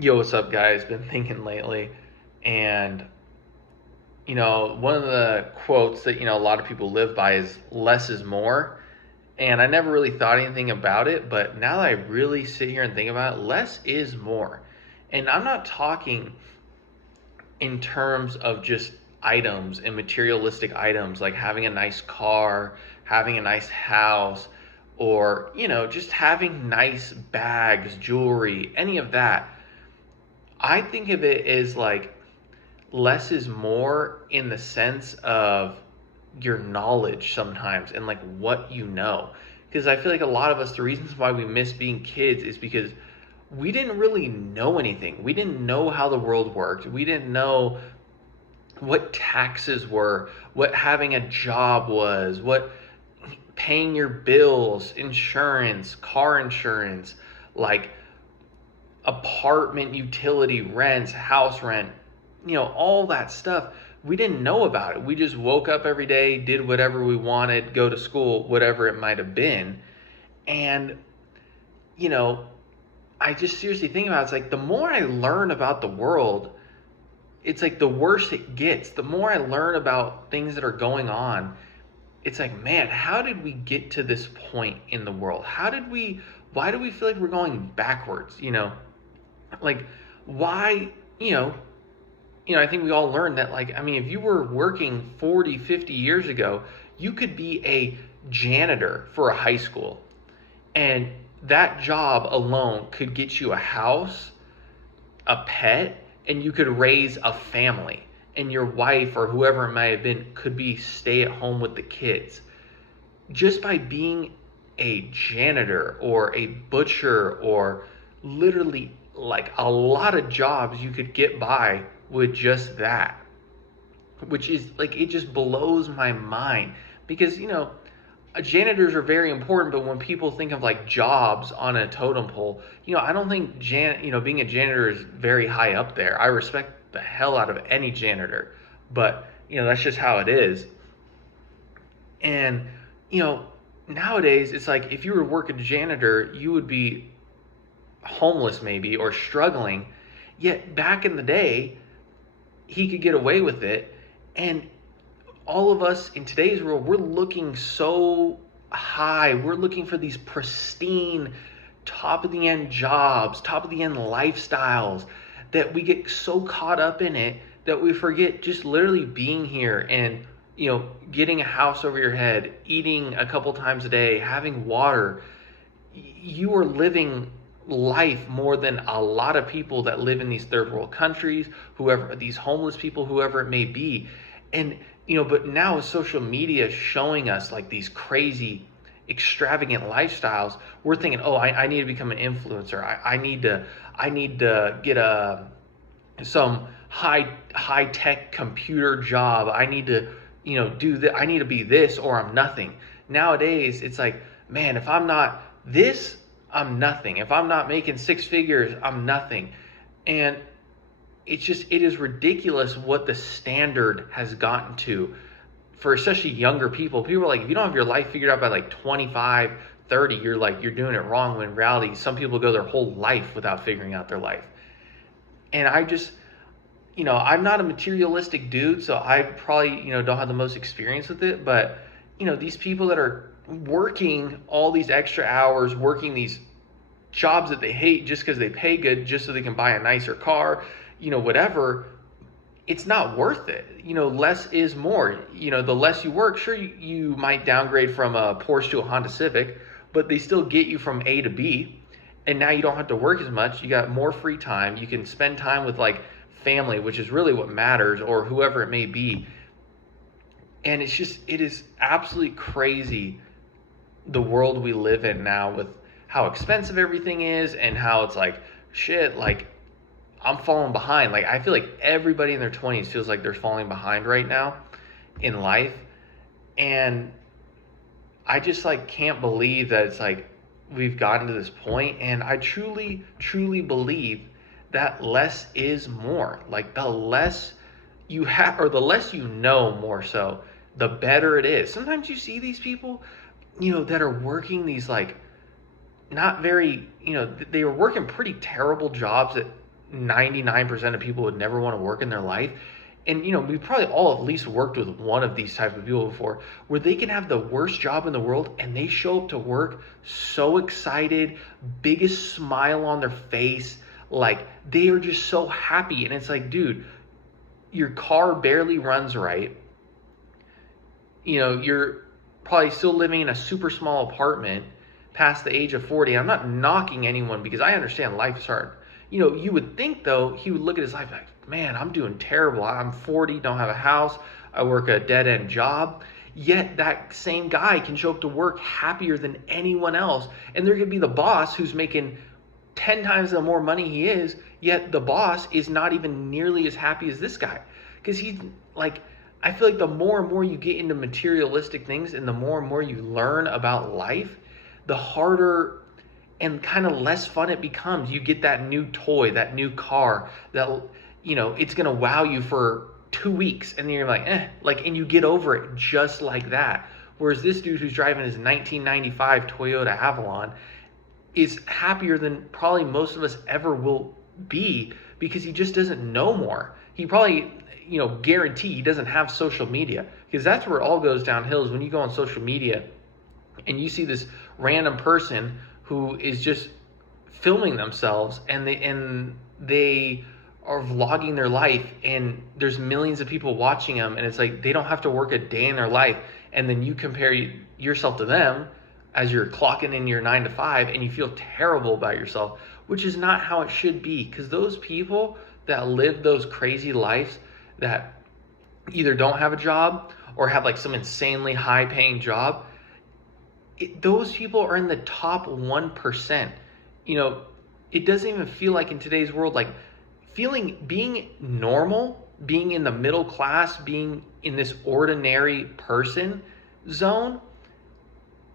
Yo, what's up, guys? Been thinking lately, and one of the quotes that a lot of people live by is "less is more." And I never really thought anything about it, but now that I really sit here and think about it, less is more. And I'm not talking in terms of just items and materialistic items like having a nice car, having a nice house, or just having nice bags, jewelry, any of that. I think of it as like less is more in the sense of your knowledge sometimes and like what you know. Because I feel like a lot of us, the reasons why we miss being kids is because we didn't really know anything. We didn't know how the world worked. We didn't know what taxes were, what having a job was, what paying your bills, insurance, car insurance, like apartment utility rents, house rent, all that stuff. We didn't know about it. We just woke up every day, did whatever we wanted, go to school, whatever it might have been. And, you know, I just seriously think about it. It's like the more I learn about the world, it's like the worse it gets. The more I learn about things that are going on, it's like, man, how did we get to this point in the world? Why do we feel like we're going backwards? Like, why, I think we all learned that, like, I mean, if you were working 40, 50 years ago, you could be a janitor for a high school. And that job alone could get you a house, a pet, and you could raise a family. And your wife or whoever it might have been could be stay at home with the kids. Just by being a janitor or a butcher or literally like a lot of jobs you could get by with just that, which is like, it just blows my mind because janitors are very important, but when people think of like jobs on a totem pole, I don't think being a janitor is very high up there. I respect the hell out of any janitor, but that's just how it is. And nowadays it's like if you were to work as a janitor, you would be homeless maybe or struggling. Yet back in the day, he could get away with it. And all of us in today's world, we're looking so high. We're looking for these pristine, top of the end jobs, top of the end lifestyles, that we get so caught up in it that we forget just literally being here and getting a house over your head, eating a couple times a day, having water. You are living life more than a lot of people that live in these third world countries, whoever, these homeless people, whoever it may be. And but now with social media showing us like these crazy extravagant lifestyles, we're thinking, oh, I need to become an influencer. I need to get some high tech computer job. I need to do that. I need to be this or I'm nothing. Nowadays it's like, man, if I'm not this, I'm nothing. If I'm not making six figures, I'm nothing. And it is ridiculous what the standard has gotten to for especially younger people. People are like, if you don't have your life figured out by like 25, 30, you're doing it wrong. When in reality, some people go their whole life without figuring out their life. And I just, I'm not a materialistic dude, so I probably, don't have the most experience with it. But, these people that are working all these extra hours, working these jobs that they hate just because they pay good, just so they can buy a nicer car, whatever, it's not worth it. Less is more. The less you work, sure, you might downgrade from a Porsche to a Honda Civic, but they still get you from A to B. And now you don't have to work as much. You got more free time. You can spend time with like family, which is really what matters, or whoever it may be. And it is absolutely crazy the world we live in now with how expensive everything is and how it's like, shit, like I'm falling behind. Like I feel like everybody in their 20s feels like they're falling behind right now in life. And I just like can't believe that it's like we've gotten to this point. And I truly, truly believe that less is more. Like the less you have, or the less more so, the better it is. Sometimes you see these people, that are working these like not very, they were working pretty terrible jobs that 99% of people would never want to work in their life. And we probably all at least worked with one of these type of people before, where they can have the worst job in the world and they show up to work so excited, biggest smile on their face, like they are just so happy. And it's like, dude, your car barely runs right. You're probably still living in a super small apartment past the age of 40. I'm not knocking anyone because I understand life is hard. You would think though, he would look at his life like, man, I'm doing terrible. I'm 40, don't have a house. I work a dead end job. Yet that same guy can show up to work happier than anyone else. And there could be the boss who's making 10 times the more money he is, yet the boss is not even nearly as happy as this guy. Because he's like, I feel like the more and more you get into materialistic things and the more you learn about life, the harder and kind of less fun it becomes. You get that new toy, that new car, that, it's going to wow you for 2 weeks. And then you're like, and you get over it just like that. Whereas this dude who's driving his 1995 Toyota Avalon is happier than probably most of us ever will be, because he just doesn't know more. He probably, guarantee he doesn't have social media, because that's where it all goes downhill, is when you go on social media and you see this random person who is just filming themselves and they are vlogging their life, and there's millions of people watching them, and it's like they don't have to work a day in their life, and then you compare yourself to them as you're clocking in your 9 to 5 and you feel terrible about yourself, which is not how it should be. Because those people that live those crazy lives, that either don't have a job or have like some insanely high paying job, those people are in the top 1%. It doesn't even feel like in today's world, like being normal, being in the middle class, being in this ordinary person zone.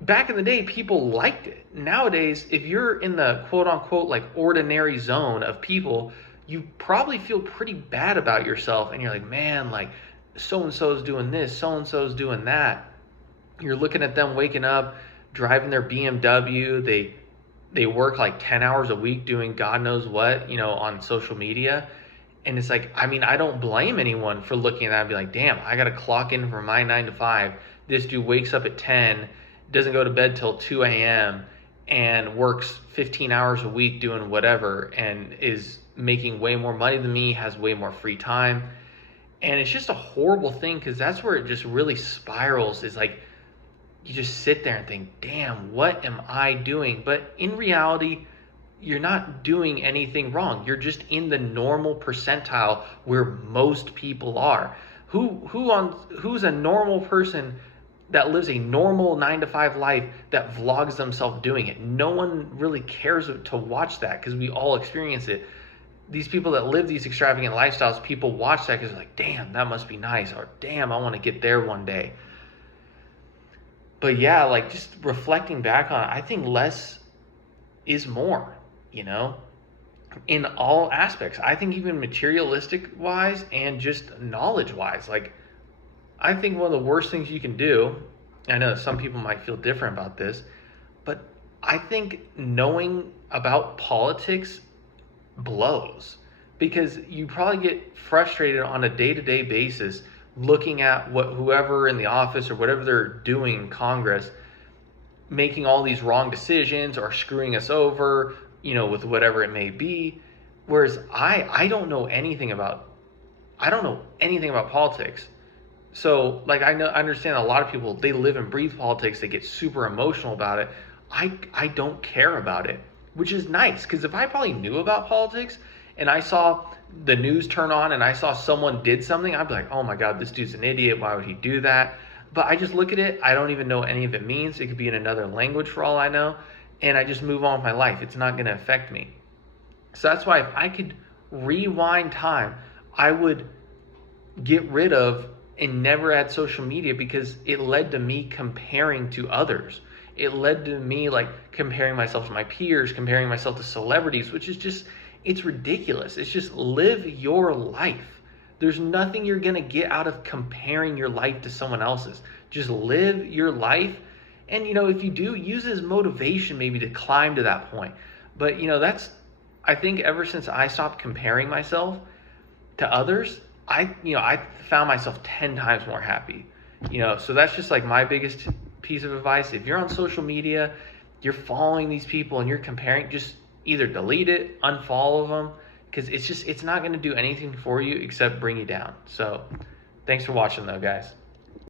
Back in the day, people liked it. Nowadays, if you're in the quote unquote like ordinary zone of people, you probably feel pretty bad about yourself, and you're like, man, like so-and-so's doing this, so-and-so's doing that. You're looking at them waking up, driving their BMW. They work like 10 hours a week doing God knows what, on social media. And it's like, I don't blame anyone for looking at that and be like, damn, I got to clock in for my 9 to 5. This dude wakes up at 10, doesn't go to bed till 2 a.m. and works 15 hours a week doing whatever, and is making way more money than me, has way more free time. And it's just a horrible thing, because that's where it just really spirals, is like you just sit there and think, damn, what am I doing? But in reality, you're not doing anything wrong. You're just in the normal percentile where most people are. Who's a normal person that lives a normal 9 to 5 life that vlogs themselves doing it? No one really cares to watch that, because we all experience it. These people that live these extravagant lifestyles, people watch that because they're like, damn, that must be nice, or damn, I want to get there one day. But yeah, like just reflecting back on it, I think less is more, in all aspects. I think even materialistic wise and just knowledge wise, like I think one of the worst things you can do, I know some people might feel different about this, but I think knowing about politics blows, because you probably get frustrated on a day-to-day basis looking at what whoever in the office or whatever they're doing in Congress, making all these wrong decisions or screwing us over, with whatever it may be. Whereas I don't know anything about politics. So like I understand a lot of people, they live and breathe politics, they get super emotional about it. I don't care about it, which is nice, because if I probably knew about politics and I saw the news turn on and I saw someone did something, I'd be like, oh my God, this dude's an idiot. Why would he do that? But I just look at it. I don't even know what any of it means. It could be in another language for all I know. And I just move on with my life. It's not going to affect me. So that's why if I could rewind time, I would get rid of and never add social media, because it led to me comparing to others. It led to me like comparing myself to my peers, comparing myself to celebrities, which is just, it's ridiculous. It's just live your life. There's nothing you're going to get out of comparing your life to someone else's. Just live your life. And, if you do, use it as motivation maybe to climb to that point. But, that's I think ever since I stopped comparing myself to others, I found myself 10 times more happy. So that's just like my biggest piece of advice. If you're on social media, you're following these people and you're comparing, just either delete it, unfollow them, because it's not going to do anything for you except bring you down. So thanks for watching though, guys.